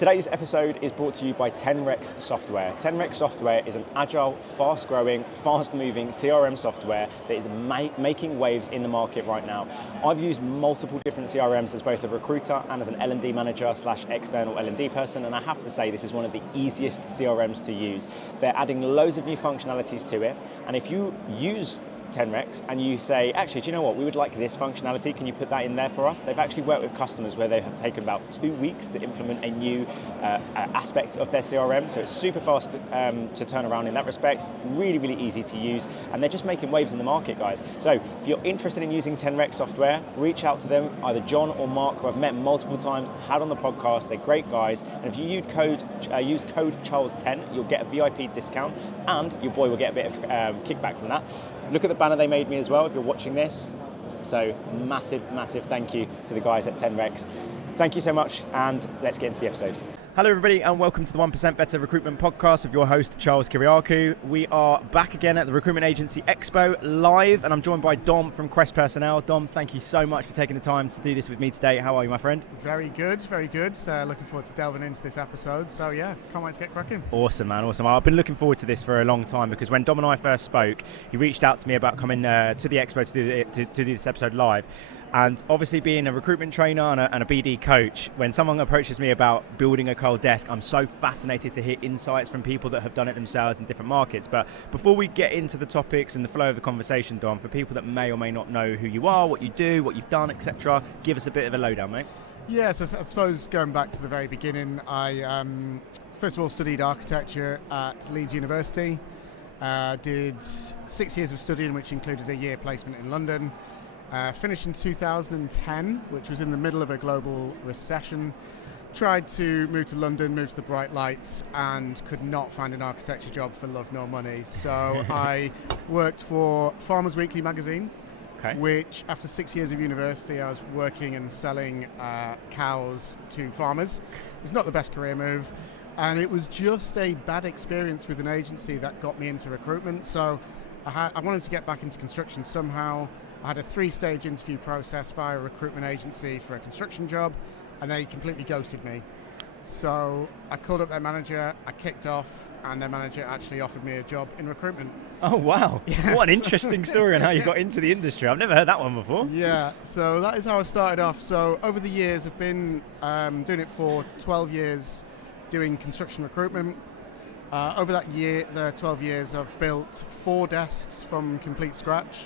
Today's episode is brought to you by Tenrex Software. Tenrex Software is an agile, fast-growing, fast-moving CRM software that is making waves in the market right now. I've used multiple different CRMs as both a recruiter and as an L&D manager / external L&D person, and I have to say this is one of the easiest CRMs to use. They're adding loads of new functionalities to it, and if you use Tenrex and you say, actually, do you know what, we would like this functionality, can you put that in there for us? They've actually worked with customers where they have taken about 2 weeks to implement a new aspect of their CRM, so it's super fast to turn around in that respect, really, really easy to use, and they're just making waves in the market, guys. So if you're interested in using Tenrex software, reach out to them, either John or Mark, who I've met multiple times, had on the podcast. They're great guys, and if you use code Charles10, you'll get a VIP discount, and your boy will get a bit of kickback from that. Look at the banner they made me as well if you're watching this. So massive, massive thank you to the guys at Tenrex. Thank you so much, and let's get into the episode. Hello everybody, and welcome to the 1% Better Recruitment Podcast with your host Charles Kiriakou. We are back again at the recruitment agency EXPO live, and I'm joined by Dom from Quest Personnel. Dom, thank you so much for taking the time to do this with me today. How are you, my friend? Very good, very good. Looking forward to delving into this episode. So yeah, can't wait to get cracking. Awesome, man, awesome. I've been looking forward to this for a long time because when Dom and I first spoke, he reached out to me about coming to the EXPO to do this episode live. And obviously being a recruitment trainer and a BD coach, when someone approaches me about building a cold desk, I'm so fascinated to hear insights from people that have done it themselves in different markets. But before we get into the topics and the flow of the conversation, Dom, for people that may or may not know who you are, what you do, what you've done, etc., give us a bit of a lowdown, mate. Yeah, so I suppose going back to the very beginning, I first of all studied architecture at Leeds University, did 6 years of studying, which included a year placement in London. Finished in 2010, which was in the middle of a global recession. Tried to move to London, move to the bright lights, and could not find an architecture job for love nor money. So I worked for Farmers Weekly magazine, which after 6 years of university, I was working and selling cows to farmers. It's not the best career move, and it was just a bad experience with an agency that got me into recruitment. So I wanted to get back into construction somehow. I had a 3-stage interview process via a recruitment agency for a construction job, and they completely ghosted me. So I called up their manager, I kicked off, and their manager actually offered me a job in recruitment. Oh, wow. Yes. What an interesting story on how you got into the industry. I've never heard that one before. Yeah, so that is how I started off. So over the years, I've been doing it for 12 years, doing construction recruitment. Over the 12 years, I've built 4 desks from complete scratch.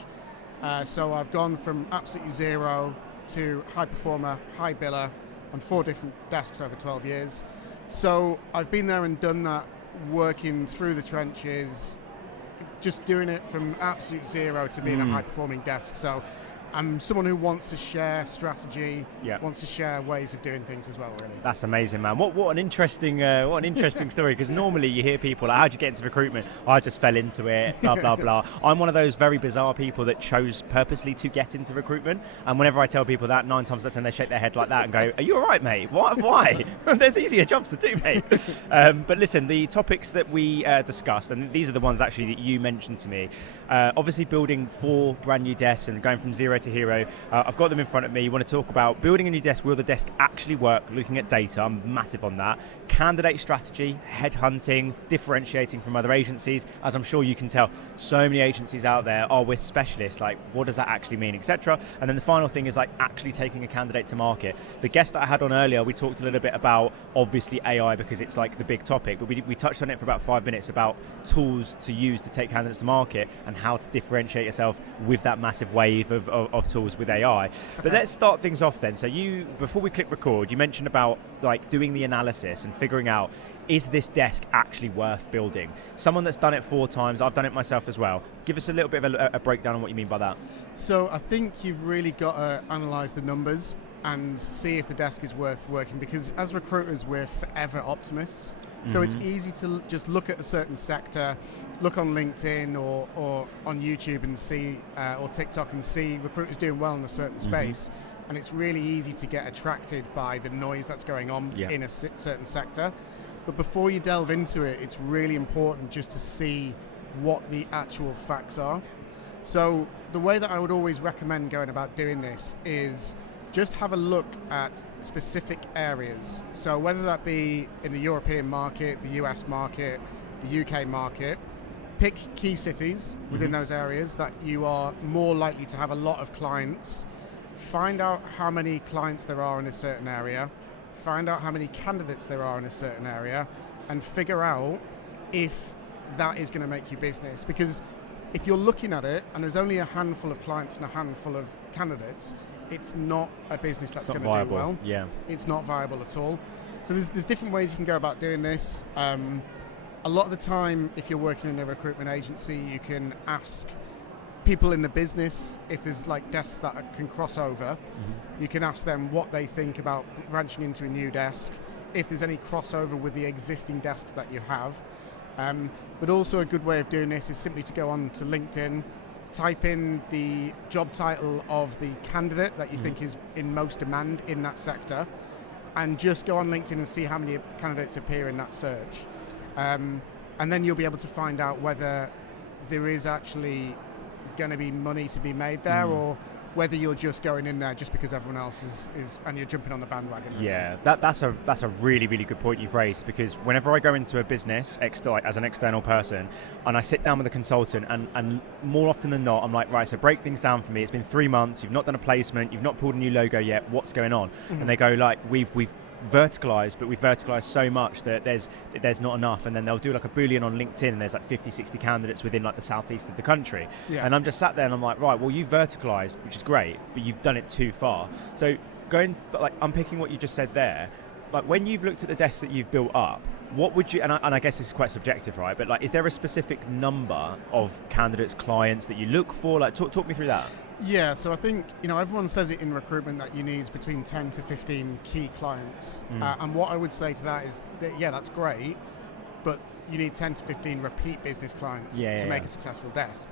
So I've gone from absolutely zero to high performer, high biller on 4 different desks over 12 years. So I've been there and done that, working through the trenches, just doing it from absolute zero to being a high performing desk. So I'm someone who wants to share strategy, wants to share ways of doing things as well, really. That's amazing, man. What an interesting story, because normally you hear people like, how'd you get into recruitment? I just fell into it, blah, blah, blah. I'm one of those very bizarre people that chose purposely to get into recruitment, and whenever I tell people that, 9 times out of 10 they shake their head like that and go, are you all right, mate? Why? There's easier jobs to do, mate. But listen, the topics that we discussed, and these are the ones actually that you mentioned to me, obviously building 4 brand new desks and going from zero to hero. I've got them in front of me. You want to talk about building a new desk, will the desk actually work, looking at data, I'm massive on that, candidate strategy, headhunting, differentiating from other agencies. As I'm sure you can tell, so many agencies out there are with specialists, like what does that actually mean, etc. And then the final thing is like actually taking a candidate to market. The guest that I had on earlier, we talked a little bit about obviously AI because it's like the big topic, but we touched on it for about 5 minutes about tools to use to take candidates to market and how to differentiate yourself with that massive wave of tools with AI. But let's start things off then. So you, before we click record, you mentioned about like doing the analysis and figuring out, is this desk actually worth building? Someone that's done it 4 times, I've done it myself as well. Give us a little bit of a breakdown on what you mean by that. So I think you've really got to analyse the numbers and see if the desk is worth working, because as recruiters, we're forever optimists. So it's easy to just look at a certain sector, look on LinkedIn or on YouTube and see, or TikTok and see recruiters doing well in a certain space. And it's really easy to get attracted by the noise that's going on in a certain sector. But before you delve into it, it's really important just to see what the actual facts are. So the way that I would always recommend going about doing this is just have a look at specific areas. So whether that be in the European market, the US market, the UK market, pick key cities within those areas that you are more likely to have a lot of clients. Find out how many clients there are in a certain area, find out how many candidates there are in a certain area, and figure out if that is going to make you business. Because if you're looking at it and there's only a handful of clients and a handful of candidates, it's not a business that's going to do well. Yeah. It's not viable at all. So there's different ways you can go about doing this. A lot of the time, if you're working in a recruitment agency, you can ask people in the business if there's like desks that can cross over. You can ask them what they think about branching into a new desk, if there's any crossover with the existing desks that you have. But also a good way of doing this is simply to go on to LinkedIn, type in the job title of the candidate that you think is in most demand in that sector, and just go on LinkedIn and see how many candidates appear in that search. And then you'll be able to find out whether there is actually going to be money to be made there, or whether you're just going in there just because everyone else is and you're jumping on the bandwagon. Yeah, that's a really, really good point you've raised, because whenever I go into a business as an external person and I sit down with a consultant, and more often than not I'm like, right, so break things down for me. It's been 3 months, you've not done a placement, you've not pulled a new logo yet, what's going on? And they go like, we've verticalized, but we've verticalized so much that there's not enough. And then they'll do like a Boolean on LinkedIn and there's like 50-60 candidates within like the southeast of the country. And I'm just sat there and I'm like, right, well, you've verticalized, which is great, but you've done it too far. So unpicking what you just said there, like when you've looked at the desks that you've built up, what would you, and I guess this is quite subjective, right, but like, is there a specific number of candidates, clients that you look for? Like talk me through that. Yeah, so I think, everyone says it in recruitment that you need between 10 to 15 key clients. And what I would say to that is that, yeah, that's great, but you need 10 to 15 repeat business clients to make a successful desk.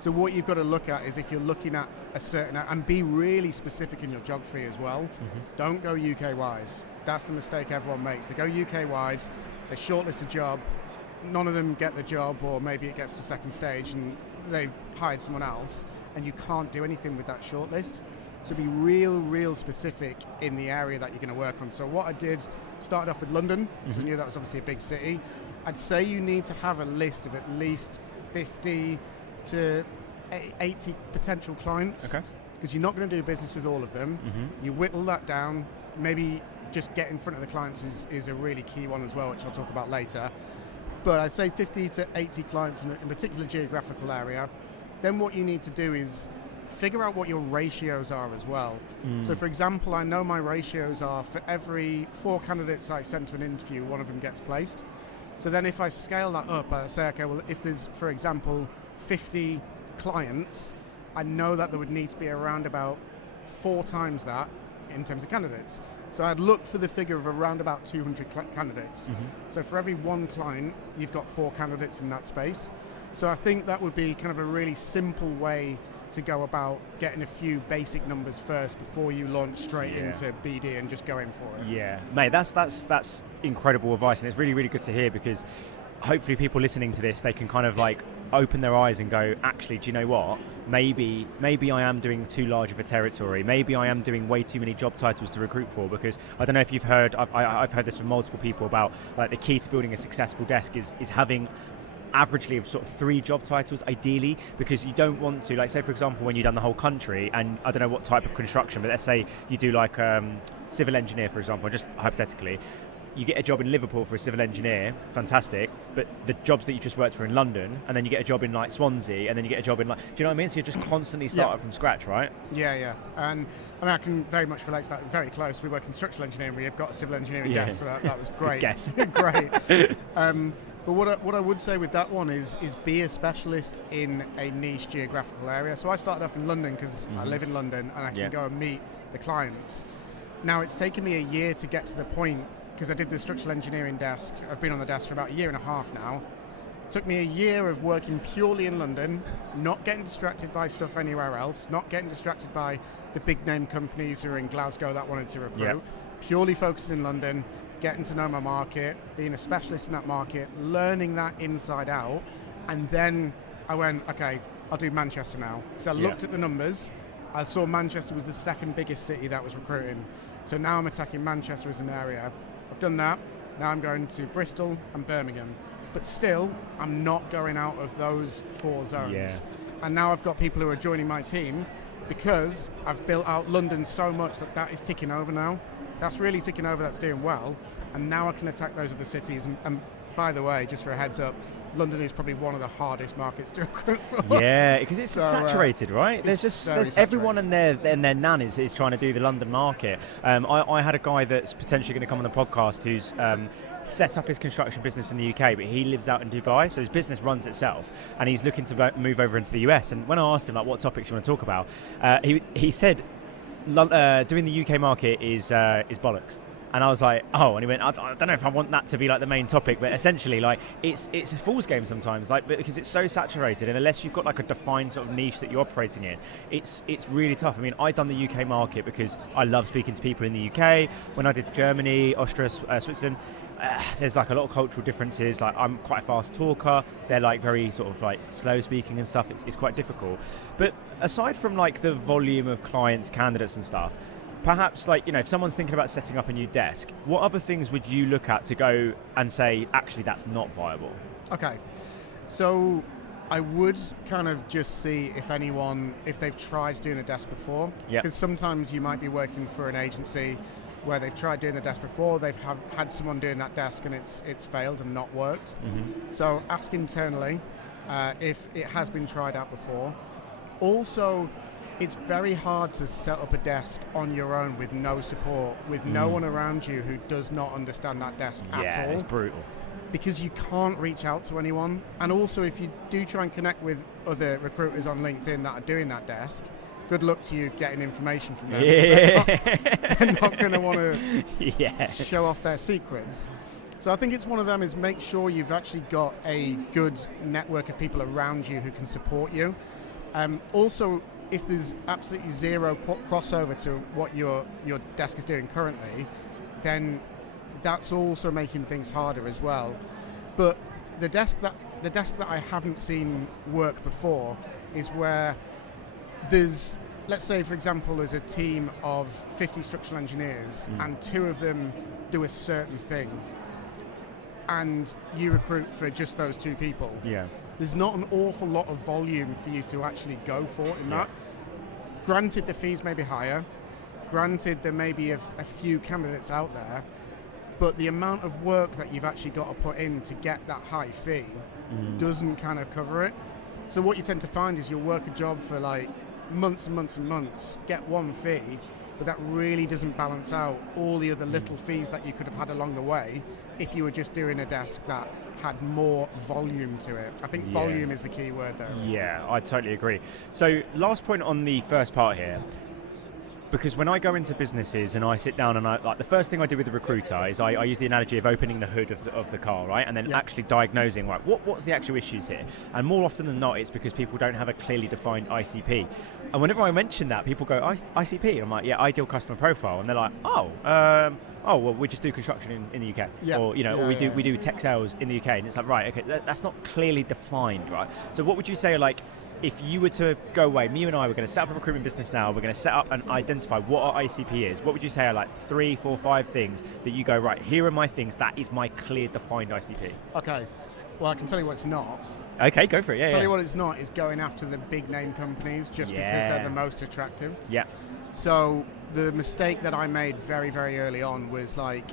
So what you've got to look at is if you're looking at a certain, and be really specific in your geography as well. Don't go UK-wise. That's the mistake everyone makes. They go UK-wide, they shortlist a job, none of them get the job, or maybe it gets to second stage and they've hired someone else, and you can't do anything with that shortlist. So be real specific in the area that you're going to work on. So what I did, started off with London, because I knew that was obviously a big city. I'd say you need to have a list of at least 50 to 80 potential clients, because you're not going to do business with all of them. You whittle that down. Maybe just get in front of the clients is a really key one as well, which I'll talk about later. But I'd say 50 to 80 clients in a particular geographical area. Then what you need to do is figure out what your ratios are as well. So for example, I know my ratios are for every 4 candidates I send to an interview, one of them gets placed. So then if I scale that up, I say, okay, well, if there's, for example, 50 clients, I know that there would need to be around about 4 times that in terms of candidates. So I'd look for the figure of around about 200 candidates. So for every 1 client, you've got 4 candidates in that space. So I think that would be kind of a really simple way to go about getting a few basic numbers first before you launch straight into BD and just go in for it. Yeah, mate, that's incredible advice, and it's really, really good to hear, because hopefully people listening to this, they can kind of like open their eyes and go, actually, do you know what? Maybe I am doing too large of a territory. Maybe I am doing way too many job titles to recruit for, because I don't know if you've heard, I've heard this from multiple people about like the key to building a successful desk is having averagely of sort of 3 job titles ideally, because you don't want to, like, say for example, when you've done the whole country, and I don't know what type of construction, but let's say you do like civil engineer, for example, just hypothetically, you get a job in Liverpool for a civil engineer, fantastic, but the jobs that you just worked for in London, and then you get a job in like Swansea, and then you get a job in like, do you know what I mean? So you're just constantly starting from scratch, right? Yeah. And I mean, I can very much relate to that. Very close. We work in structural engineering. We have got a civil engineering desk, so that was great. Good guess. Great. But what I would say with that one is be a specialist in a niche geographical area. So I started off in London because I live in London and I can go and meet the clients. Now it's taken me a year to get to the point, because I did the structural engineering desk. I've been on the desk for about a year and a half now. It took me a year of working purely in London, not getting distracted by stuff anywhere else, not getting distracted by the big name companies who are in Glasgow that wanted to recruit, purely focusing in London, getting to know my market, being a specialist in that market, learning that inside out, and then I went, okay, I'll do Manchester now. Because I looked at the numbers, I saw Manchester was the second biggest city that was recruiting. So now I'm attacking Manchester as an area. I've done that. Now I'm going to Bristol and Birmingham. But still, I'm not going out of those 4 zones. Yeah. And now I've got people who are joining my team because I've built out London so much that is ticking over now. That's really ticking over, that's doing well. And now I can attack those other cities. And by the way, just for a heads up, London is probably one of the hardest markets to recruit for. Yeah, because it's saturated, right? There's everyone and their nan is trying to do the London market. I had a guy that's potentially going to come on the podcast who's set up his construction business in the UK, but he lives out in Dubai, so his business runs itself, and he's looking to move over into the US. And when I asked him like what topics you want to talk about, he said doing the UK market is bollocks. And I was like, oh, and he went, I don't know if I want that to be like the main topic, but essentially like it's a fool's game sometimes, like because it's so saturated, and unless you've got like a defined sort of niche that you're operating in, it's really tough. I mean, I've done the UK market because I love speaking to people in the UK. When I did Germany, Austria, Switzerland, there's like a lot of cultural differences. Like I'm quite a fast talker, they're like very sort of like slow speaking and stuff. It's quite difficult. But aside from like the volume of clients, candidates and stuff, perhaps like, if someone's thinking about setting up a new desk, what other things would you look at to go and say, actually, that's not viable? Okay, so I would kind of just see if they've tried doing a desk before. Because sometimes you might be working for an agency where they've tried doing the desk before, they've had someone doing that desk and it's failed and not worked. Mm-hmm. So ask internally if it has been tried out before. Also, it's very hard to set up a desk on your own with no support, with no one around you who does not understand that desk at all. Yeah, it's brutal. Because you can't reach out to anyone. And also, if you do try and connect with other recruiters on LinkedIn that are doing that desk, good luck to you getting information from them. Yeah. They're not going to want to show off their secrets. So I think it's one of them is make sure you've actually got a good network of people around you who can support you. Also, if there's absolutely zero crossover to what your desk is doing currently, then that's also making things harder as well. But the desk that I haven't seen work before is where there's, let's say for example, there's a team of 50 structural engineers and 2 of them do a certain thing, and you recruit for just those 2 people. Yeah. There's not an awful lot of volume for you to actually go for in that. Granted, the fees may be higher. Granted, there may be a few candidates out there, but the amount of work that you've actually got to put in to get that high fee doesn't kind of cover it. So what you tend to find is you'll work a job for like months and months and months, get one fee, but that really doesn't balance out all the other little fees that you could have had along the way if you were just doing a desk that had more volume to it. I think volume is the key word there. Yeah, I totally agree. So last point on the first part here, because when I go into businesses and I sit down and like the first thing I do with the recruiter is I use the analogy of opening the hood of the car, right? And then actually diagnosing, right, what's the actual issues here? And more often than not, it's because people don't have a clearly defined ICP. And whenever I mention that, people go, ICP? And I'm like, yeah, ideal customer profile. And they're like, well, we just do construction in the UK, or we do tech sales in the UK, and it's like, right, okay, that's not clearly defined, right? So what would you say, like, if you were to go away, me and I were going to set up a recruitment business now, we're going to set up and identify what our ICP is, what would you say are like 3, 4, 5 things that you go, right, here are my things, that is my clear defined ICP? Okay, well, I can tell you what it's not. Okay, go for it, Tell you what it's not is going after the big name companies just because they're the most attractive. Yeah. So the mistake that I made very, very early on was like,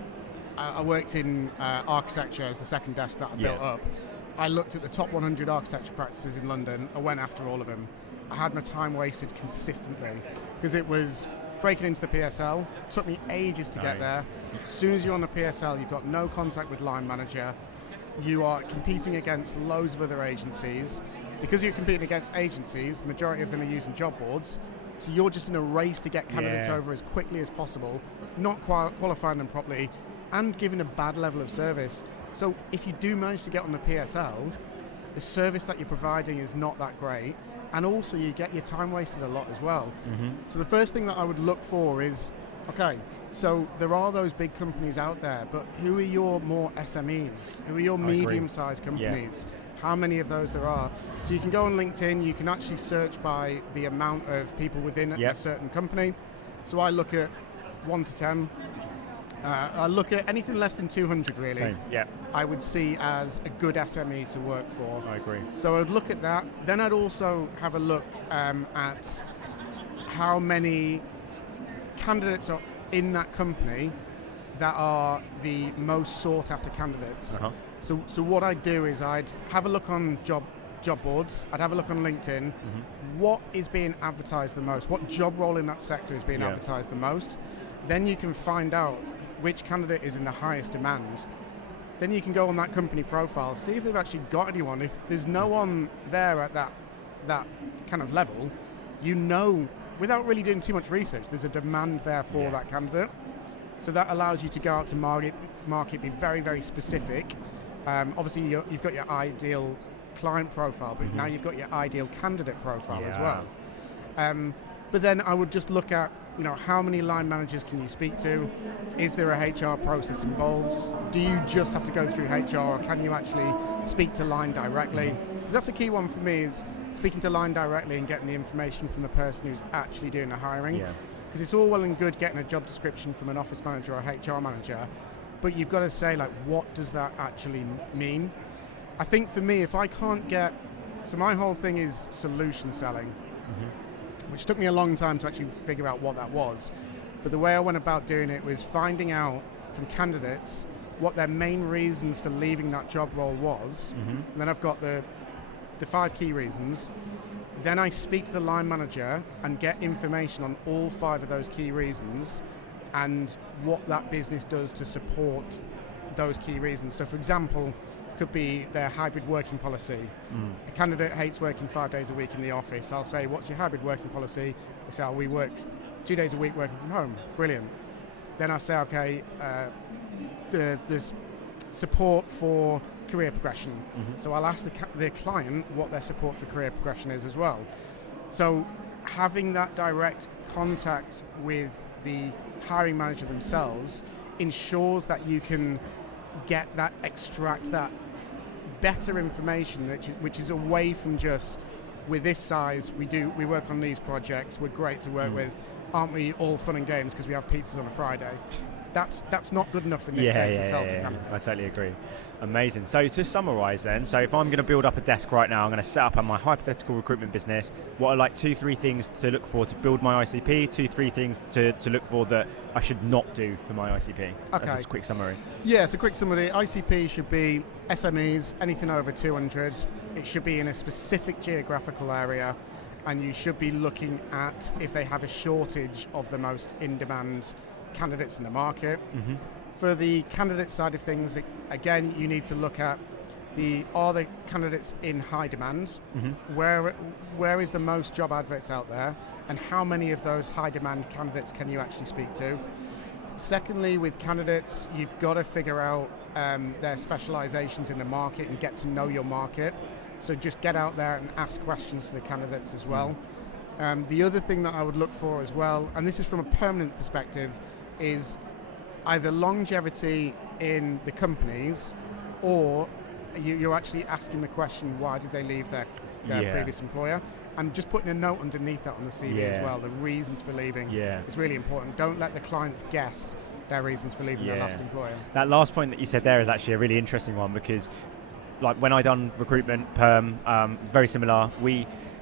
I worked in architecture as the second desk that I built up. I looked at the top 100 architecture practices in London. I went after all of them. I had my time wasted consistently because it was breaking into the PSL. It took me ages to get there. As soon as you're on the PSL, you've got no contact with line manager. You are competing against loads of other agencies. Because you're competing against agencies, the majority of them are using job boards. So you're just in a race to get candidates over as quickly as possible, not qualifying them properly, and giving a bad level of service. So if you do manage to get on the PSL, the service that you're providing is not that great, and also you get your time wasted a lot as well. Mm-hmm. So the first thing that I would look for is, okay, so there are those big companies out there, but who are your more SMEs? Who are your medium-sized companies? how many of those there are. So you can go on LinkedIn, you can actually search by the amount of people within a certain company. So I look at 1 to 10. I look at anything less than 200 really. Same. Yeah. I would see as a good SME to work for. I agree. So I would look at that. Then I'd also have a look at how many candidates are in that company that are the most sought after candidates. Uh-huh. So what I'd do is I'd have a look on job boards, I'd have a look on LinkedIn, what is being advertised the most, what job role in that sector is being advertised the most. Then you can find out which candidate is in the highest demand. Then you can go on that company profile, see if they've actually got anyone. If there's no one there at that kind of level, you know, without really doing too much research, there's a demand there for that candidate. So that allows you to go out to market, be very, very specific. Obviously, you've got your ideal client profile, but now you've got your ideal candidate profile as well. But then I would just look at, you know, how many line managers can you speak to? Is there a HR process involved? Do you just have to go through HR, or can you actually speak to line directly? Because that's a key one for me, is speaking to line directly and getting the information from the person who's actually doing the hiring. Because it's all well and good getting a job description from an office manager or a HR manager, but you've got to say, like, what does that actually mean? I think for me, if I can't get, so my whole thing is solution selling, which took me a long time to actually figure out what that was. But the way I went about doing it was finding out from candidates what their main reasons for leaving that job role was. And then I've got the 5 key reasons. Then I speak to the line manager and get information on all 5 of those key reasons and what that business does to support those key reasons. So for example, could be their hybrid working policy. A candidate hates working 5 days a week in the office. I'll say, what's your hybrid working policy? They say, we work 2 days a week working from home. Brilliant. Then I say, okay, there's support for career progression. So I'll ask the client what their support for career progression is as well. So having that direct contact with the hiring manager themselves ensures that you can extract that better information, which is away from just, we're this size, we work on these projects, we're great to work with, aren't we all fun and games because we have pizzas on a Friday? That's not good enough in this day to sell to candidates. I totally agree. Amazing. So to summarise then, so if I'm going to build up a desk right now, I'm going to set up my hypothetical recruitment business, what are like 2-3 things to look for to build my ICP, 2-3 things to look for that I should not do for my ICP. Okay. That's just a quick summary. Yeah, so quick summary. ICP should be SMEs, anything over 200. It should be in a specific geographical area, and you should be looking at if they have a shortage of the most in-demand candidates in the market. For the candidate side of things, again, you need to look at are the candidates in high demand? Where is the most job adverts out there, and how many of those high demand candidates can you actually speak to? Secondly, with candidates, you've got to figure out their specializations in the market and get to know your market. So just get out there and ask questions to the candidates as well. The other thing that I would look for as well, and this is from a permanent perspective, is either longevity in the companies, or you're actually asking the question, why did they leave their previous employer? And just putting a note underneath that on the CV as well, the reasons for leaving is really important. Don't let the clients guess their reasons for leaving their last employer. That last point that you said there is actually a really interesting one, because like when I done recruitment perm, very similar,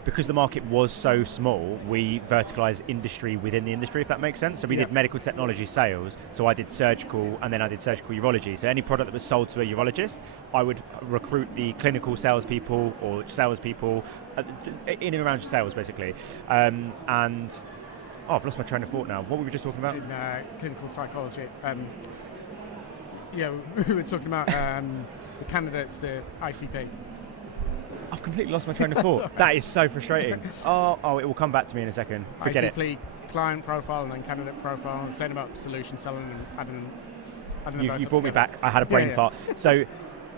because the market was so small, we verticalized industry within the industry, if that makes sense. So we did medical technology sales, so I did surgical, and then I did surgical urology. So any product that was sold to a urologist, I would recruit the clinical salespeople or salespeople in and around sales, basically. And I've lost my train of thought now. What were we just talking about? In clinical psychology. We were talking about the candidates, the ICP. I've completely lost my train of thought. That is so frustrating. Oh, it will come back to me in a second. Forget ICP, client profile, and then candidate profile. Saying about solution selling and adding you brought me back. I had a brain fart. So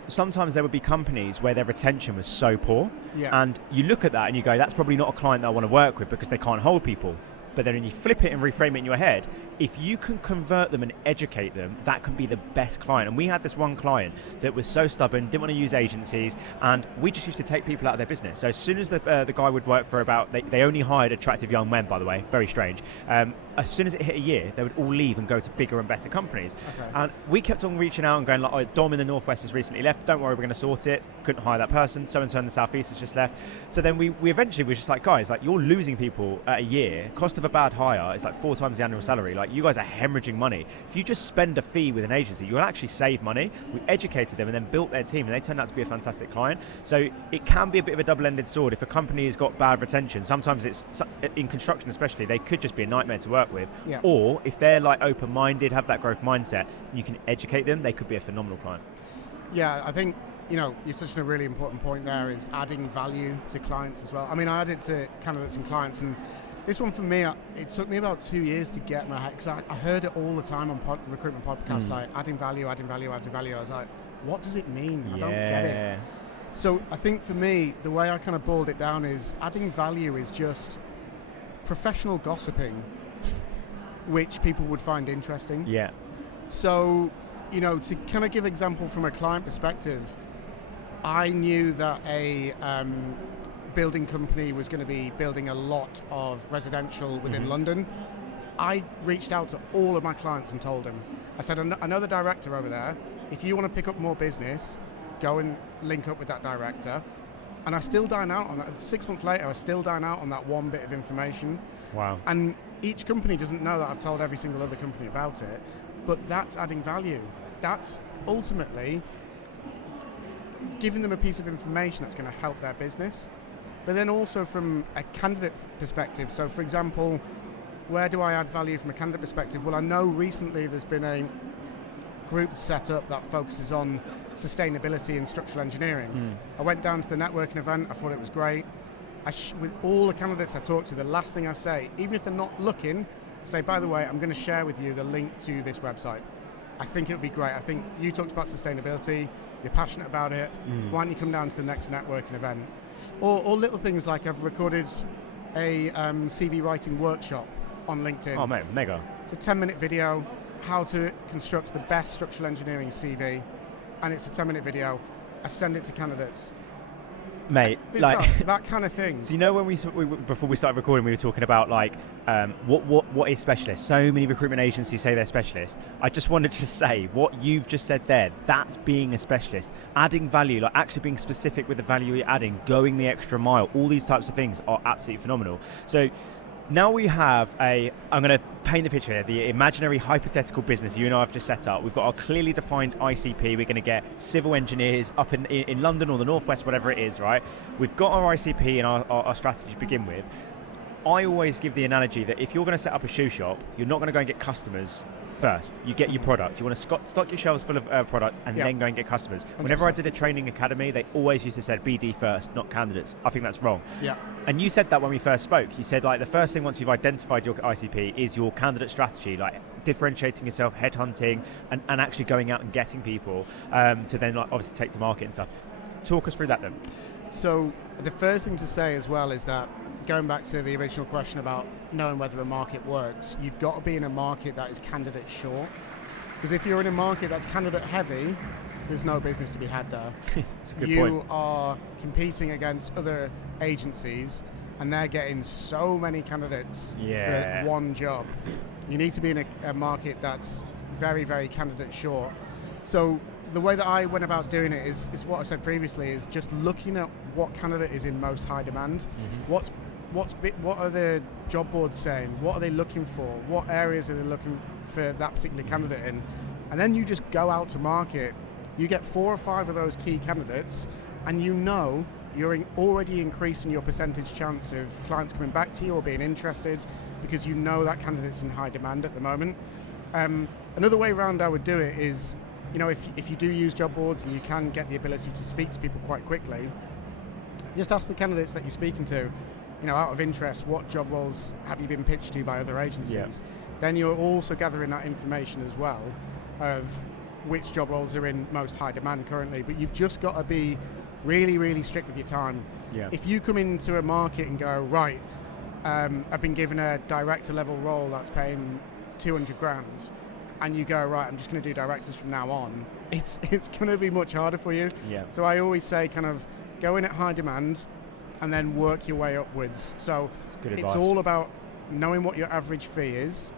sometimes there would be companies where their retention was so poor, and you look at that and you go, that's probably not a client that I want to work with because they can't hold people. But then when you flip it and reframe it in your head, if you can convert them and educate them, that can be the best client. And we had this one client that was so stubborn, didn't want to use agencies, and we just used to take people out of their business. So as soon as the guy would work for they only hired attractive young men, by the way, very strange. As soon as it hit a year, they would all leave and go to bigger and better companies. Okay. And we kept on reaching out and going like, oh, Dom in the Northwest has recently left, don't worry, we're going to sort it. Couldn't hire that person, so-and-so in the Southeast has just left. So then we eventually were just like, guys, like you're losing people at a year. Cost of a bad hire is like 4 times the annual salary. Like you guys are hemorrhaging money. If you just spend a fee with an agency, you'll actually save money. We educated them and then built their team, and they turned out to be a fantastic client. So it can be a bit of a double-ended sword. If a company has got bad retention, sometimes it's, in construction especially, they could just be a nightmare to work with. Yeah. Or if they're like open-minded, have that growth mindset, you can educate them, they could be a phenomenal client. Yeah, I think, you've touched on a really important point there, is adding value to clients as well. I mean, I add it to candidates and clients, and this one for me, it took me about 2 years to get my head, because I heard it all the time on recruitment podcasts, like adding value, adding value, adding value. I was like, what does it mean? I don't get it. So I think for me, the way I kind of boiled it down is adding value is just professional gossiping, which people would find interesting. Yeah. So, to kind of give example from a client perspective, I knew that a building company was going to be building a lot of residential within London. I reached out to all of my clients and told them, I said, I know the director over there. If you want to pick up more business, go and link up with that director. And I still dine out on that. 6 months later, I still dine out on that one bit of information. Wow. And each company doesn't know that I've told every single other company about it, but that's adding value. That's ultimately giving them a piece of information that's going to help their business. But then also from a candidate perspective, so for example, where do I add value from a candidate perspective? Well, I know recently there's been a group set up that focuses on sustainability and structural engineering. I went down to the networking event, I thought it was great. With all the candidates I talk to, the last thing I say, even if they're not looking, I say, by the way, I'm going to share with you the link to this website. I think it would be great. I think you talked about sustainability, you're passionate about it, why don't you come down to the next networking event? Or little things like I've recorded a CV writing workshop on LinkedIn. Oh mate, mega. It's a 10-minute video, how to construct the best structural engineering CV, and it's a 10-minute video. I send it to candidates. Mate, it's like that kind of thing. So when we before we started recording, we were talking about like what is specialist. So many recruitment agencies say they're specialists. I just wanted to say what you've just said there. That's being a specialist, adding value, like actually being specific with the value you're adding, going the extra mile. All these types of things are absolutely phenomenal. So now we have I'm going to paint the picture here, the imaginary hypothetical business you and I have just set up. We've got our clearly defined ICP. We're going to get civil engineers up in London or the Northwest, whatever it is, right? We've got our ICP and our strategy to begin with. I always give the analogy that if you're going to set up a shoe shop, you're not going to go and get customers first. You get your product. You want to stock your shelves full of product and then go and get customers. 100%. Whenever I did a training academy, they always used to say BD first, not candidates. I think that's wrong. Yeah. And you said that when we first spoke. You said like the first thing once you've identified your ICP is your candidate strategy, like differentiating yourself, headhunting, and actually going out and getting people to then like obviously take to market and stuff. Talk us through that then. So the first thing to say as well is that going back to the original question about knowing whether a market works, you've got to be in a market that is candidate short. Because if you're in a market that's candidate heavy, there's no business to be had there. That's a good point. You are competing against other agencies and they're getting so many candidates for one job. You need to be in a market that's very, very candidate short. So the way that I went about doing it is what I said previously, is just looking at what candidate is in most high demand. What are the job boards saying? What are they looking for? What areas are they looking for that particular candidate in? And then you just go out to market. You get 4 or 5 of those key candidates, and you're already increasing your percentage chance of clients coming back to you or being interested, because you know that candidate's in high demand at the moment. Another way around I would do it is, if you do use job boards and you can get the ability to speak to people quite quickly, just ask the candidates that you're speaking to, out of interest, what job roles have you been pitched to by other agencies? Yeah. Then you're also gathering that information as well of which job roles are in most high demand currently, but you've just got to be really, really strict with your time. Yeah. If you come into a market and go, right, I've been given a director level role that's paying 200 grand, and you go, right, I'm just going to do directors from now on, it's going to be much harder for you. Yeah. So I always say kind of go in at high demand and then work your way upwards. So it's all about knowing what your average fee is,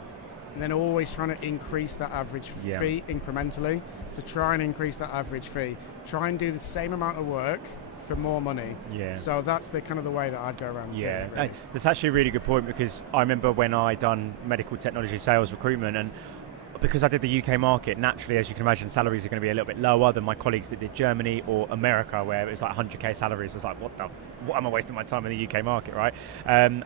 and then always trying to increase that average fee incrementally. So try and increase that average fee. Try and do the same amount of work for more money. Yeah. So that's the kind of the way that I'd go around. Yeah. It, really. That's actually a really good point, because I remember when I done medical technology sales recruitment, and because I did the UK market, naturally, as you can imagine, salaries are going to be a little bit lower than my colleagues that did Germany or America, where it's like 100k salaries. It's like, what am I wasting my time in the UK market, right? And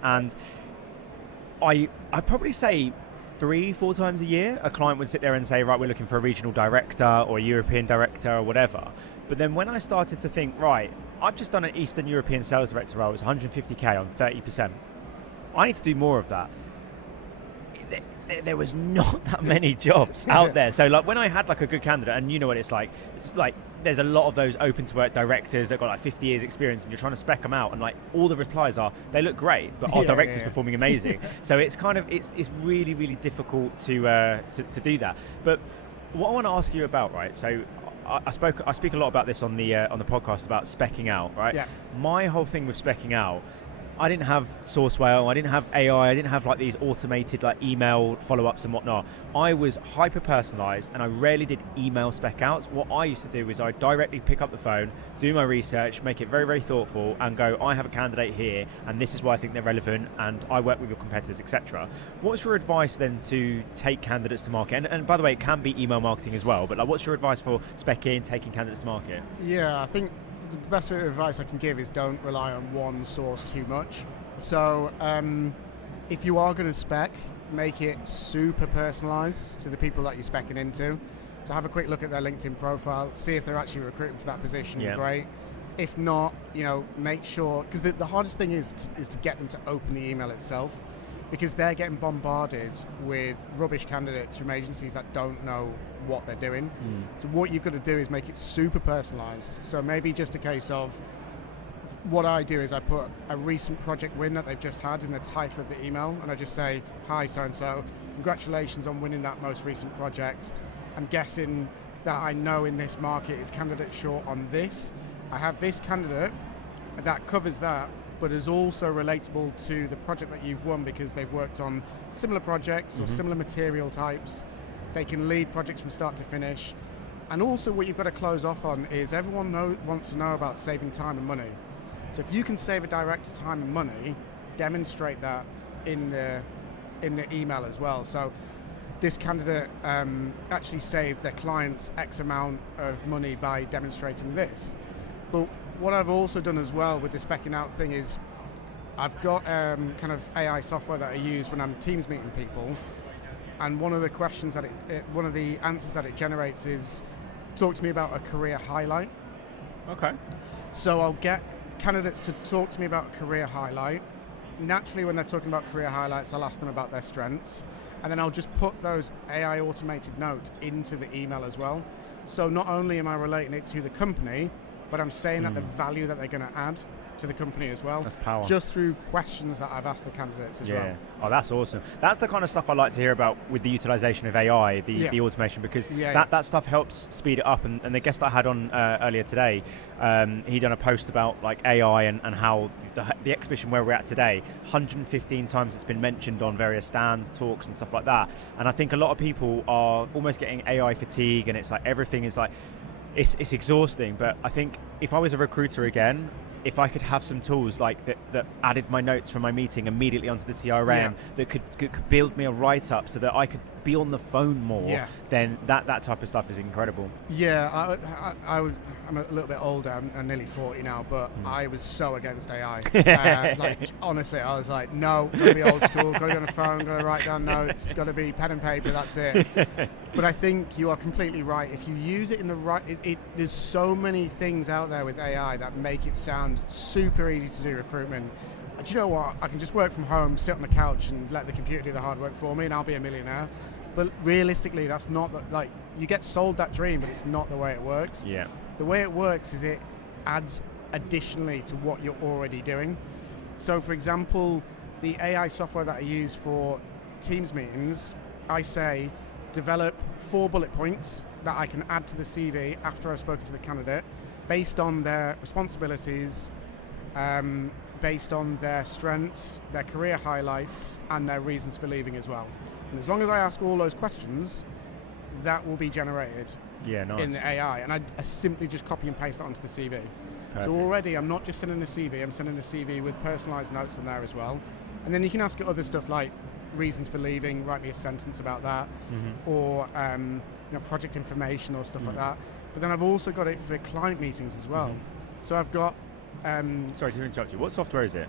I'd probably say 3-4 times a year, a client would sit there and say, right, we're looking for a regional director or a European director or whatever. But then when I started to think, right, I've just done an Eastern European sales director role, it was 150k on 30%. I need to do more of that. There was not that many jobs out there. So like when I had like a good candidate, and you know what it's like there's a lot of those open to work directors that got like 50 years experience, and you're trying to spec them out, and like all the replies are, they look great, but our director's performing amazing. So it's kind of, it's really, really difficult to do that. But what I want to ask you about, right? So I speak a lot about this on the podcast about speccing out, right? Yeah. My whole thing with speccing out, I didn't have Sourcewell, I didn't have AI, I didn't have like these automated like email follow-ups and whatnot. I was hyper-personalized, and I rarely did email spec outs. What I used to do is I directly pick up the phone, do my research, make it very, very thoughtful, and go, I have a candidate here, and this is why I think they're relevant, and I work with your competitors, etc. What's your advice then to take candidates to market? And by the way, it can be email marketing as well, but like, what's your advice for spec-in, taking candidates to market? Yeah, I think the best bit of advice I can give is don't rely on one source too much. So if you are going to spec, make it super personalized to the people that you're specking into. So have a quick look at their LinkedIn profile, see if they're actually recruiting for that position. Yeah. Great. If not, make sure, because the hardest thing is to get them to open the email itself, because they're getting bombarded with rubbish candidates from agencies that don't know what they're doing. So what you've got to do is make it super personalized. So maybe just a case of, what I do is I put a recent project win that they've just had in the title of the email, and I just say, hi so-and-so, congratulations on winning that most recent project. I'm guessing that I know in this market is candidate short on this. I have this candidate that covers that, but is also relatable to the project that you've won, because they've worked on similar projects or similar material types. They can lead projects from start to finish. And also what you've got to close off on is everyone wants to know about saving time and money. So if you can save a director time and money, demonstrate that in the email as well. So this candidate actually saved their clients X amount of money by demonstrating this. But what I've also done as well with the specking out thing is I've got kind of AI software that I use when I'm Teams meeting people, and one of the questions that one of the answers that it generates is, talk to me about a career highlight. Okay. So I'll get candidates to talk to me about a career highlight. Naturally, when they're talking about career highlights, I'll ask them about their strengths, and then I'll just put those AI automated notes into the email as well. So not only am I relating it to the company, but I'm saying that the value that they're going to add to the company as well. That's power. Just through questions that I've asked the candidates as well. Oh, that's awesome. That's the kind of stuff I like to hear about with the utilization of AI, the automation, because that stuff helps speed it up. And the guest I had on earlier today, he done a post about like AI and how the exhibition where we're at today, 115 times it's been mentioned on various stands, talks and stuff like that. And I think a lot of people are almost getting AI fatigue, and it's like everything is like, it's exhausting. But I think if I was a recruiter again, if I could have some tools like that added my notes from my meeting immediately onto the CRM, that could build me a write-up so that I could be on the phone more, then that type of stuff is incredible. Yeah, I'm a little bit older, I'm nearly 40 now, but I was so against AI. Honestly, I was like, no, got to be old school, got to be on the phone, got to write down notes, got to be pen and paper, that's it. But I think you are completely right. If you use it in the right, there's so many things out there with AI that make it sound super easy to do recruitment. Do you know what? I can just work from home, sit on the couch and let the computer do the hard work for me, and I'll be a millionaire. But realistically, that's not like, you get sold that dream, but it's not the way it works. Yeah. The way it works is it adds additionally to what you're already doing. So for example, the AI software that I use for Teams meetings, I say develop 4 bullet points that I can add to the CV after I've spoken to the candidate based on their responsibilities, based on their strengths, their career highlights, and their reasons for leaving as well. And as long as I ask all those questions, that will be generated in the AI. And I simply just copy and paste that onto the CV. Perfect. So already I'm not just sending a CV, I'm sending a CV with personalised notes in there as well. And then you can ask it other stuff like reasons for leaving, write me a sentence about that, or project information or stuff like that. But then I've also got it for client meetings as well. So I've got... Sorry to interrupt you. What software is it?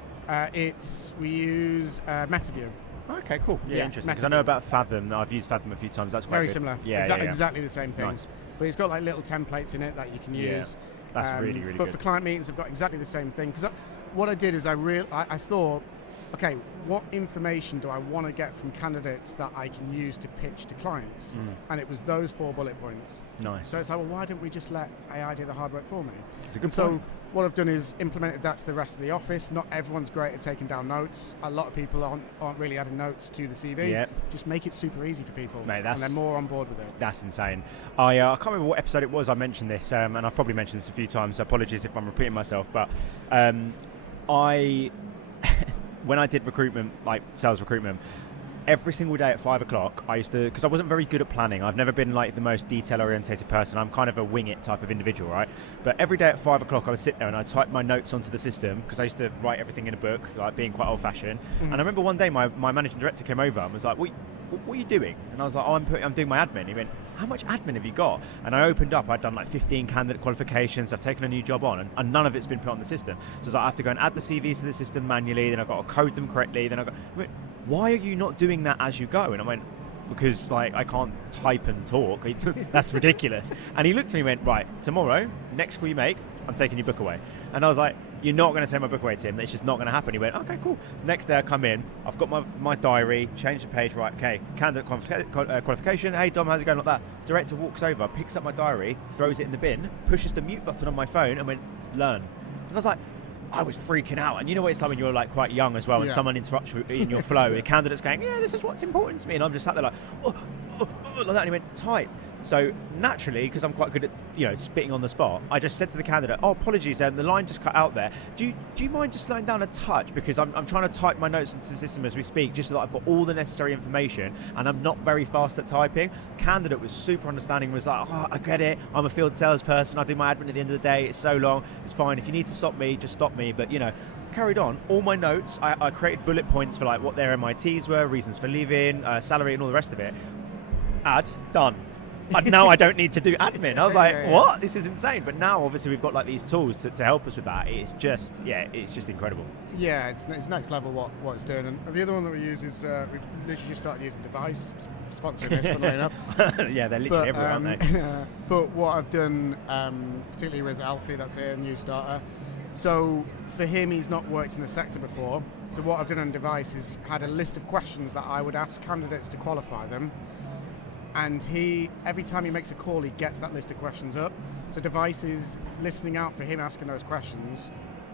We use MetaView. Okay, cool. Yeah, interesting. Because I know about Fathom. I've used Fathom a few times. That's quite very good. Similar. Yeah, exactly the same thing. Nice. But it's got like little templates in it that you can use. That's really, really but good. For client meetings, I've got exactly the same thing. Because what I did is I thought, okay, what information do I want to get from candidates that I can use to pitch to clients? And it was those 4 bullet points. Nice. So it's like, well, why don't we just let AI do the hard work for me? It's a good point. So what I've done is implemented that to the rest of the office. Not everyone's great at taking down notes. A lot of people aren't really adding notes to the CV. Yep. Just make it super easy for people. Mate, and they're more on board with it. That's insane. I can't remember what episode it was I mentioned this, and I've probably mentioned this a few times, so apologies if I'm repeating myself, but when I did recruitment, like sales recruitment, every single day at 5 o'clock, I used to, because I wasn't very good at planning. I've never been like the most detail-orientated person. I'm kind of a wing-it type of individual, right? But every day at 5 o'clock, I would sit there and I'd type my notes onto the system, because I used to write everything in a book, like being quite old-fashioned. And I remember one day my managing director came over and was like, what are you doing? And I was like, I'm doing my admin. He went, how much admin have you got? And I opened up, I'd done like 15 candidate qualifications, I've taken a new job on, and none of it's been put on the system. So I was like, I have to go and add the CVs to the system manually, then I've got to code them correctly, then he went, why are you not doing that as you go? And I went, because like I can't type and talk. That's ridiculous. And he looked at me and went, right, tomorrow, next call you make, I'm taking your book away. And I was like, you're not going to take my book away, Tim. It's just not going to happen. He went, okay, cool. The next day I come in, I've got my diary, change the page, right, okay, candidate qualification, hey Dom, how's it going, like that. Director walks over, picks up my diary, throws it in the bin, pushes the mute button on my phone and went, learn. And I was like, I was freaking out. And you know what it's like when you're like quite young as well, and someone interrupts you in your flow, the candidate's going, yeah, this is what's important to me. And I'm just sat there like, like that. And he went, type. So naturally, because I'm quite good at spitting on the spot, I just said to the candidate, oh, apologies, the line just cut out there. Do you mind just slowing down a touch? Because I'm trying to type my notes into the system as we speak, just so that I've got all the necessary information, and I'm not very fast at typing. Candidate was super understanding, was like, oh, I get it. I'm a field salesperson. I do my admin at the end of the day. It's so long. It's fine. If you need to stop me, just stop me. But, carried on. All my notes, I created bullet points for like what their MITs were, reasons for leaving, salary, and all the rest of it. Add, done. But now I don't need to do admin. I was like, what? This is insane. But now, obviously, we've got like these tools to help us with that. It's just incredible. Yeah, it's next level what it's doing. And the other one that we use is we've literally just started using Device, sponsoring this, funnily enough. Yeah, they're literally everywhere, aren't they? But what I've done, particularly with Alfie, that's a new starter. So for him, he's not worked in the sector before. So what I've done on Device is had a list of questions that I would ask candidates to qualify them. And every time he makes a call, he gets that list of questions up. So Device is listening out for him asking those questions,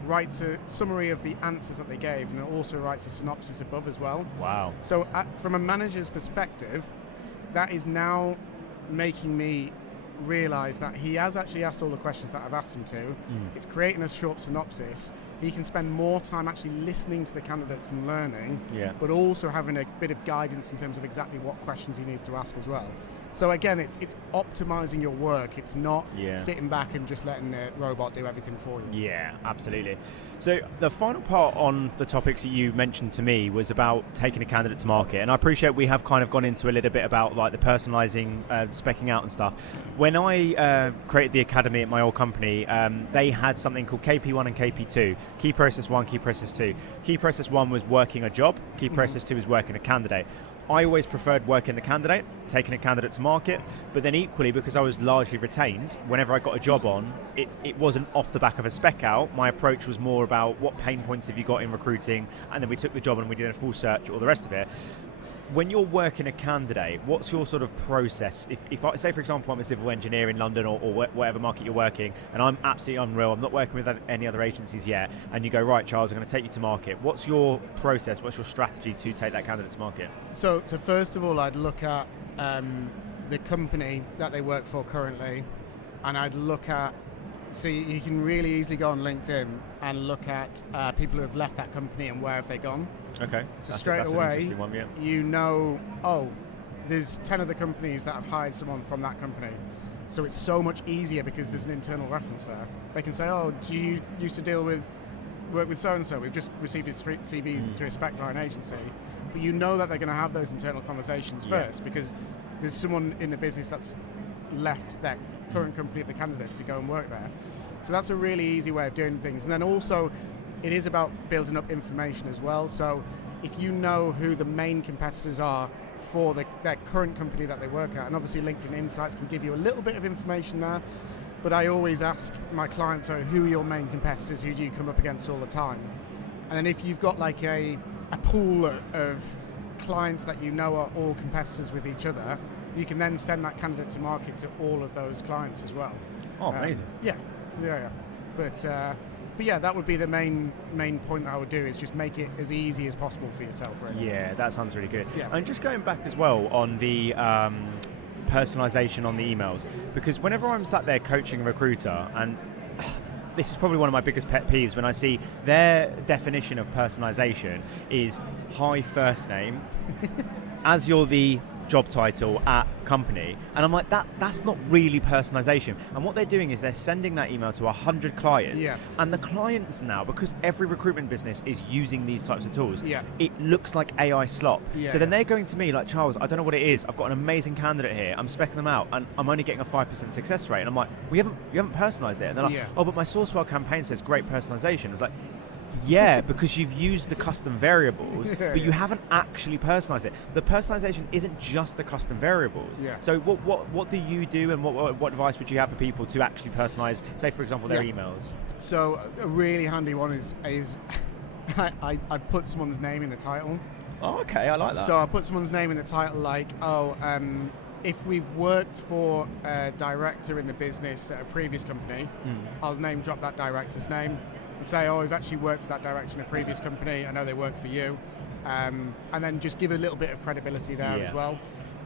writes a summary of the answers that they gave, and it also writes a synopsis above as well. Wow. So from a manager's perspective, that is now making me realise that he has actually asked all the questions that I've asked him to. It's creating a short synopsis. He can spend more time actually listening to the candidates and learning, but also having a bit of guidance in terms of exactly what questions he needs to ask as well. So again, it's optimizing your work. It's not sitting back and just letting the robot do everything for you. Yeah, absolutely. So the final part on the topics that you mentioned to me was about taking a candidate to market. And I appreciate we have kind of gone into a little bit about like the personalizing, specking out and stuff. When I created the academy at my old company, they had something called KP1 and KP2. Key process 1, key process 2. Key process 1 was working a job. Key process 2 was working a candidate. I always preferred working the candidate, taking a candidate to market, but then equally, because I was largely retained, whenever I got a job on, it wasn't off the back of a spec out. My approach was more about what pain points have you got in recruiting, and then we took the job and we did a full search, all the rest of it. when you're working a candidate, what's your sort of process? If I say, for example, I'm a civil engineer in London or whatever market you're working, and I'm absolutely unreal, I'm not working with any other agencies yet, and you go, right, Charles, I'm going to take you to market. What's your process? What's your strategy to take that candidate to market? So first of all, I'd look at the company that they work for currently, and I'd look at, so you can really easily go on LinkedIn and look at people who have left that company and where have they gone. Okay. So straight away, you know, there's 10 other companies that have hired someone from that company. So it's so much easier because there's an internal reference there. They can say, do you used to work with so-and-so? We've just received his CV through a spec by an agency. But you know that they're going to have those internal conversations first because there's someone in the business that's left that current company of the candidate to go and work there. So that's a really easy way of doing things. And then also, it is about building up information as well. So if you know who the main competitors are for their current company that they work at, and obviously LinkedIn Insights can give you a little bit of information there, but I always ask my clients, who are your main competitors, who do you come up against all the time? And then if you've got like a pool of clients that you know are all competitors with each other, you can then send that candidate to market to all of those clients as well. Oh, amazing. Yeah. But yeah, that would be the main point that I would do, is just make it as easy as possible for yourself, really. Yeah, that sounds really good. Yeah. And just going back as well on the personalization on the emails, because whenever I'm sat there coaching a recruiter, and this is probably one of my biggest pet peeves, when I see their definition of personalization is hi first name as you're the job title at company, and I'm like, that's not really personalization. And what they're doing is they're sending that email to 100 clients, and the clients now, because every recruitment business is using these types of tools, it looks like AI slop. So then they're going to me like, Charles, I don't know what it is, I've got an amazing candidate here, I'm specking them out and I'm only getting a 5% success rate, and I'm like, you haven't personalized it. And they're like, oh, but my Sourcewell campaign says great personalization. It's like, yeah, because you've used the custom variables, but you haven't actually personalized it. The personalization isn't just the custom variables. So what do you do, and what advice would you have for people to actually personalize, say, for example, their emails? So a really handy one is I put someone's name in the title. Oh, okay, I like that. So I put someone's name in the title, like, if we've worked for a director in the business at a previous company, I'll name drop that director's name. And say, we've actually worked for that director in a previous company, I know they work for you, and then just give a little bit of credibility there as well.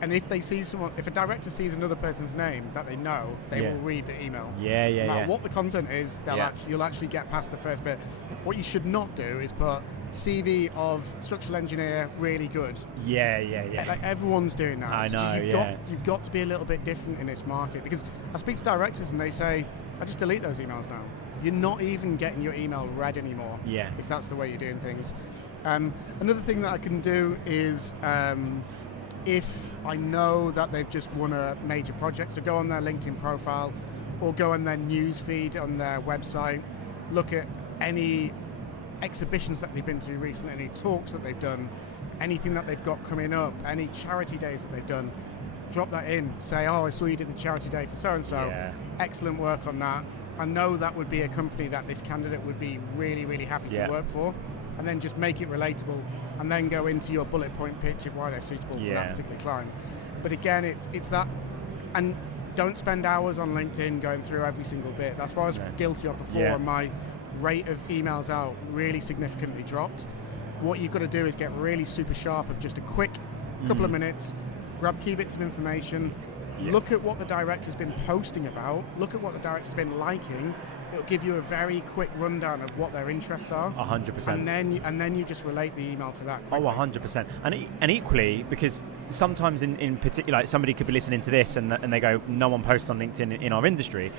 And if they see if a director sees another person's name that they know, they will read the email. No matter what the content is, you'll actually get past the first bit. What you should not do is put CV of structural engineer, really good. Like, everyone's doing that. I know, You've got to be a little bit different in this market, because I speak to directors and they say, I just delete those emails now. You're not even getting your email read anymore, if that's the way you're doing things. Another thing that I can do is, if I know that they've just won a major project, so go on their LinkedIn profile or go on their news feed on their website, look at any exhibitions that they've been to recently, any talks that they've done, anything that they've got coming up, any charity days that they've done, drop that in. Say, I saw you did the charity day for so-and-so. Excellent work on that. I know that would be a company that this candidate would be really, really happy to work for. And then just make it relatable, and then go into your bullet point pitch of why they're suitable for that particular client. But again, it's that, and don't spend hours on LinkedIn going through every single bit. That's what I was guilty of before, and my rate of emails out really significantly dropped. What you've got to do is get really super sharp of just a quick couple of minutes, grab key bits of information, look at what the director's been posting about, look at what the director's been liking. It'll give you a very quick rundown of what their interests are. 100%. And then you just relate the email to that quickly. 100%. And equally, because sometimes in particular, like, somebody could be listening to this and they go, no one posts on LinkedIn in our industry.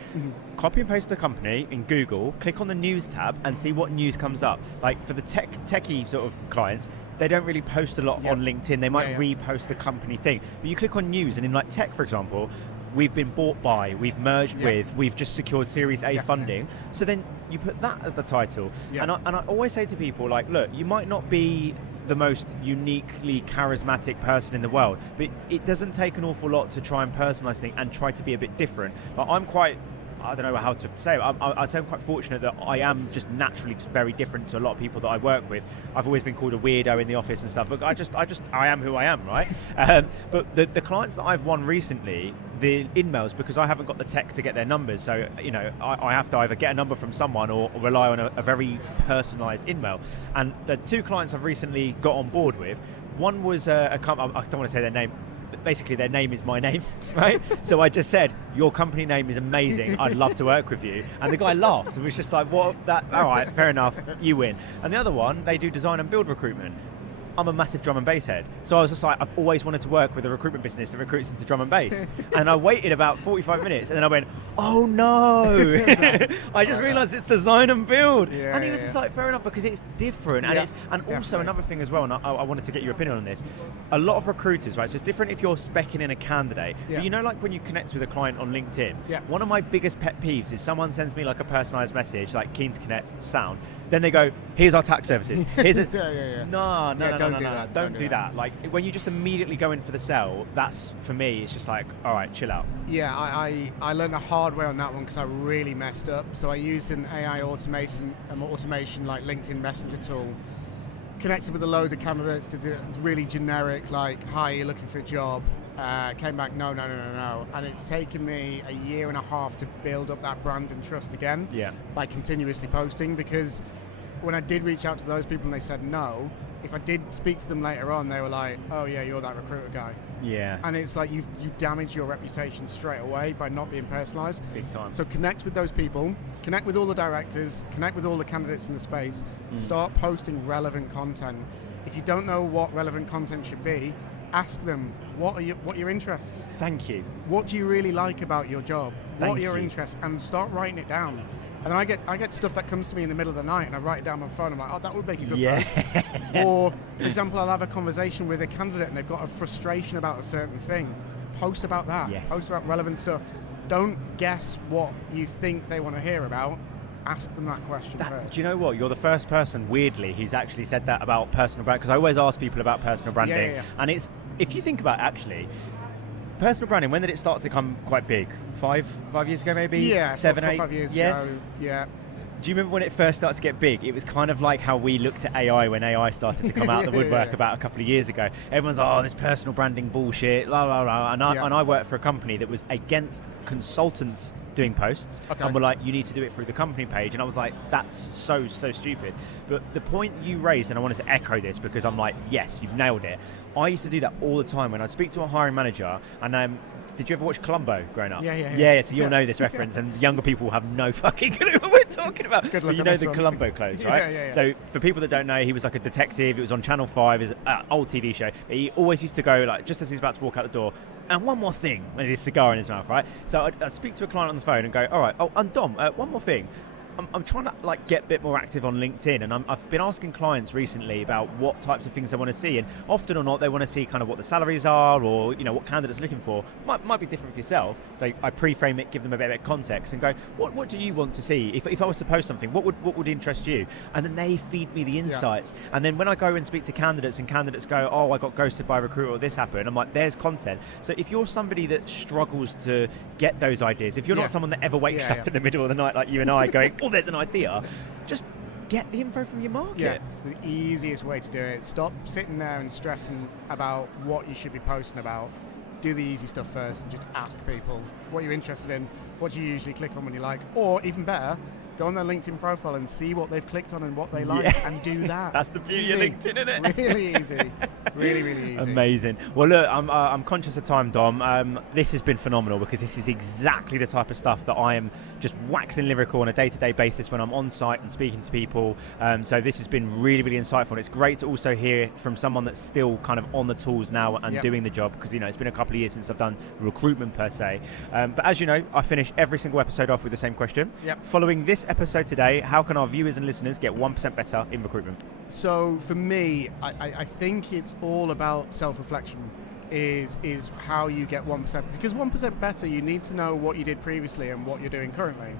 Copy and paste the company in Google, click on the news tab and see what news comes up. Like, for the techie sort of clients, they don't really post a lot on LinkedIn. They might repost the company thing. But you click on news, and in like tech, for example, we've been bought by, we've merged with, we've just secured Series A funding. So then you put that as the title. And I always say to people, like, look, you might not be the most uniquely charismatic person in the world, but it doesn't take an awful lot to try and personalize things and try to be a bit different. Like, I'm quite I don't know how to say it. I'd say I'm quite fortunate that I am just naturally just very different to a lot of people that I work with. I've always been called a weirdo in the office and stuff, but I am who I am, right? But the clients that I've won recently, the in-mails, because I haven't got the tech to get their numbers, so I have to either get a number from someone or rely on a very personalised in-mail. And the 2 clients I've recently got on board with, one was I don't want to say their name, but basically their name is my name, right? So I just said, your company name is amazing, I'd love to work with you. And the guy laughed and was just like, all right, fair enough, you win. And the other one, they do design and build recruitment. I'm a massive drum and bass head. So I was just like, I've always wanted to work with a recruitment business that recruits into drum and bass. And I waited about 45 minutes and then I went, oh no. I just realised it's design and build. Yeah, and he was just like, fair enough, because it's different. And also another thing as well, and I wanted to get your opinion on this. A lot of recruiters, right, so it's different if you're speccing in a candidate. But like when you connect with a client on LinkedIn, one of my biggest pet peeves is someone sends me like a personalised message, like keen to connect, sound. Then they go, here's our tax services. Here's No, don't do that. Like when you just immediately go in for the sell, that's, for me, it's just like, all right, chill out. Yeah, I learned the hard way on that one because I really messed up. So I used an AI automation like LinkedIn Messenger tool, connected with a load of candidates, did the really generic, like, hi, you're looking for a job. Came back, no. And it's taken me a year and a half to build up that brand and trust again by continuously posting, because when I did reach out to those people and they said no, if I did speak to them later on, they were like, oh yeah, you're that recruiter guy. Yeah. And it's like you damage your reputation straight away by not being personalised. Big time. So connect with those people, connect with all the directors, connect with all the candidates in the space, start posting relevant content. If you don't know what relevant content should be, ask them, what are your interests? Thank you. What do you really like about your job? What are your interests? And start writing it down. And I get stuff that comes to me in the middle of the night and I write it down on my phone. I'm like, oh, that would make a good post. Or, for example, I'll have a conversation with a candidate and they've got a frustration about a certain thing. Post about that. Yes. Post about relevant stuff. Don't guess what you think they want to hear about. Ask them that question first. Do you know what? You're the first person, weirdly, who's actually said that about personal branding, because I always ask people about personal branding. And it's, if you think about it, actually, personal branding, when did it start to become quite big? 5 years ago, maybe? Yeah, 7, 8? 5 years ago, yeah. Do you remember when it first started to get big? It was kind of like how we looked at AI when AI started to come out of the woodwork about a couple of years ago. Everyone's like, oh, this personal branding bullshit, la la la. And I worked for a company that was against consultants doing posts, and were like, you need to do it through the company page. And I was like, that's so stupid. But the point you raised, and I wanted to echo this because I'm like, yes, you've nailed it. I used to do that all the time when I'd speak to a hiring manager, and did you ever watch Columbo growing up? Yeah, so you'll know this reference, and younger people have no fucking clue what we're talking about. But you know the Columbo clothes, right? Yeah. So for people that don't know, he was like a detective. It was on Channel 5, it was an old TV show. But he always used to go, like, just as he's about to walk out the door, and one more thing, with his cigar in his mouth, right? So I'd speak to a client on the phone and go, all right, and Dom, one more thing. I'm trying to get a bit more active on LinkedIn, and I've been asking clients recently about what types of things they want to see, and often or not they want to see kind of what the salaries are, or what candidates are looking for. Might be different for yourself. So I pre-frame it, give them a bit of context, and go, what do you want to see? If I was to post something, what would interest you? And then they feed me the insights. And then when I go and speak to candidates, and candidates go, oh, I got ghosted by a recruiter, or this happened, I'm like, there's content. So if you're somebody that struggles to get those ideas, if you're not someone that ever wakes up in the middle of the night like you and I going, oh, there's an idea, just get the info from your market. Yeah, it's the easiest way to do it. Stop sitting there and stressing about what you should be posting about. Do the easy stuff first and just ask people what you're interested in, what you usually click on when you like, or even better, go on their LinkedIn profile and see what they've clicked on and what they like, and do that. That's the beauty of LinkedIn, isn't it? Really easy. Really easy. Amazing. Well, look, I'm conscious of time, Dom. This has been phenomenal because this is exactly the type of stuff that I am just waxing lyrical on a day-to-day basis when I'm on site and speaking to people. So this has been really insightful. And it's great to also hear from someone that's still kind of on the tools now and doing the job, because it's been a couple of years since I've done recruitment per se. But as you know, I finish every single episode off with the same question. Following this episode today, how can our viewers and listeners get 1% better in recruitment? So for me, I think it's all about self-reflection is how you get 1%, because 1% better, you need to know what you did previously and what you're doing currently.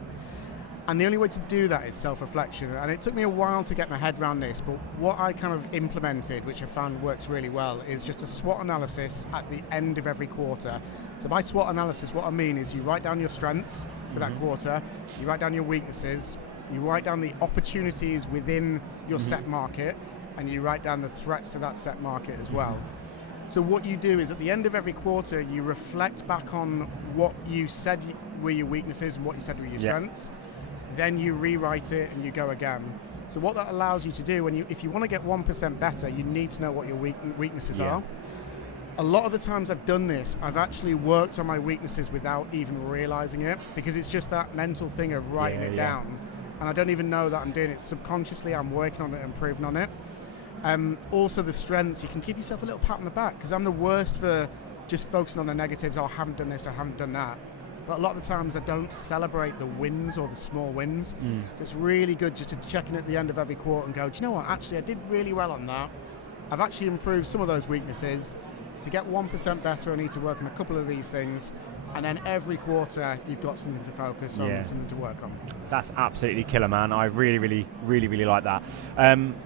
And the only way to do that is self-reflection. And it took me a while to get my head around this, but what I kind of implemented, which I found works really well, is just a SWOT analysis at the end of every quarter. So by SWOT analysis, what I mean is you write down your strengths for that quarter, you write down your weaknesses, you write down the opportunities within your set market, and you write down the threats to that set market as well. So what you do is at the end of every quarter, you reflect back on what you said were your weaknesses and what you said were your strengths. Then you rewrite it and you go again. So what that allows you to do, if you want to get 1% better, you need to know what your weaknesses are. A lot of the times I've done this, I've actually worked on my weaknesses without even realizing it, because it's just that mental thing of writing it down. And I don't even know that I'm doing it. Subconsciously, I'm working on it and improving on it. Also the strengths, you can give yourself a little pat on the back, because I'm the worst for just focusing on the negatives. Oh, I haven't done this, I haven't done that. But a lot of the times I don't celebrate the wins or the small wins. So it's really good just to check in at the end of every quarter and go, do you know what, actually I did really well on that. I've actually improved some of those weaknesses. To get 1% better, I need to work on a couple of these things. And then every quarter, you've got something to focus on, something to work on. That's absolutely killer, man. I really like that.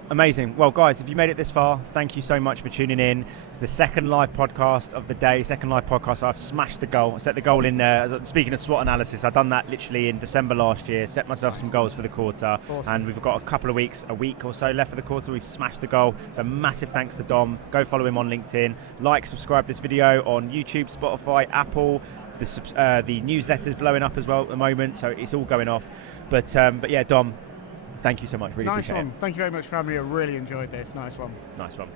Amazing. Well, guys, if you made it this far, thank you so much for tuning in. It's the second live podcast of the day, second live podcast. I've smashed the goal. I set the goal in there. Speaking of SWOT analysis, I've done that literally in December last year, set myself some goals for the quarter. Awesome. And we've got a couple of weeks, a week or so left for the quarter. We've smashed the goal. So massive thanks to Dom. Go follow him on LinkedIn. Like, subscribe this video on YouTube, Spotify, Apple. The newsletter's blowing up as well at the moment, so it's all going off. But yeah, Dom, thank you so much. Really appreciate it. Nice one. Thank you very much for having me. I really enjoyed this. Nice one. Nice one.